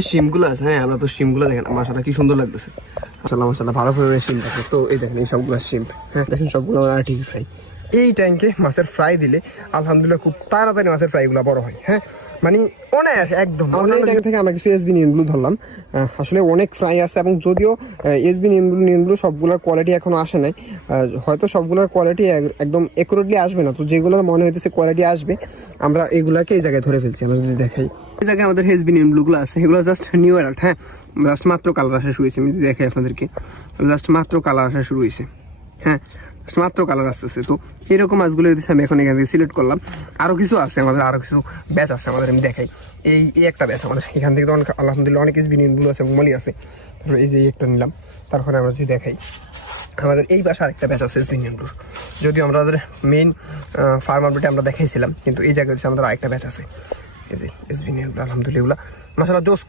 শিমগুলো আছে, হ্যাঁ আমরা তো শিমগুলো দেখেন মাশাআল্লাহ কি সুন্দর লাগতেছে, মাশাআল্লাহ মাশাআল্লাহ ভালো করে শিম থাকে। তো এই দেখেন এই সবগুলো শিম, হ্যাঁ দেখেন সবগুলো ঠিক ফ্রাই। এই ট্যাঙ্কে মাছের ফ্রাই দিলে আলহামদুলিল্লাহ খুব তাড়াতাড়ি মাছের ফ্রাইগুলো বড় হয়। হ্যাঁ মানে অনেক একদম আমাদের এই ট্যাঙ্ক থেকে আমরা কিছু এসবি নিয়মগুলো ধরলাম। আসলে অনেক ফ্রাই আছে, এবং যদিও এসবি নিয়মগুলো সবগুলোর কোয়ালিটি এখনো আসে নাই, হয়তো সবগুলোর কোয়ালিটি একদম একুরেটলি আসবে না। তো যেগুলোর মনে হইতেছে কোয়ালিটি আসবে আমরা এগুলাকে এই জায়গায় ধরে ফেলছি। আমরা যদি দেখাই এই জায়গায় আমাদের এসবি নিয়মগুলো আছে, এগুলো জাস্ট নিউ অ্যাডাল্ট। হ্যাঁ জাস্ট মাত্র কালার আসা শুরু হয়েছে, আমি যদি দেখাই আপনাদেরকে জাস্ট মাত্র কালার আসা শুরু হয়েছে। হ্যাঁ মাত্র কালার আসতেছে। তো এরকম মাছগুলো যদি আমি এখন এখান থেকে সিলেক্ট করলাম, আরও কিছু আছে আমাদের, আরও কিছু ব্যাচ আছে আমাদের। আমি দেখাই এই একটা ব্যাচ আমাদের এখান থেকে তো অনেক আলহামদুলিল্লাহ অনেক এসবিনিগুলো আছে এবং মলি আছে। তারপরে এই যে একটা নিলাম, তারপরে আমরা যদি দেখাই আমাদের এই পাশে আরেকটা ব্যাচ আছে এসবিনিগুলোর, যদিও আমরা আমাদের মেইন ফার্ম আপডেটে আমরা দেখাইছিলাম, কিন্তু এই জায়গায় হচ্ছে আমাদের আরেকটা ব্যাচ আছে। এই যে এসবিনিগুলো আলহামদুলিল্লাহ মাশাআল্লাহ জোস।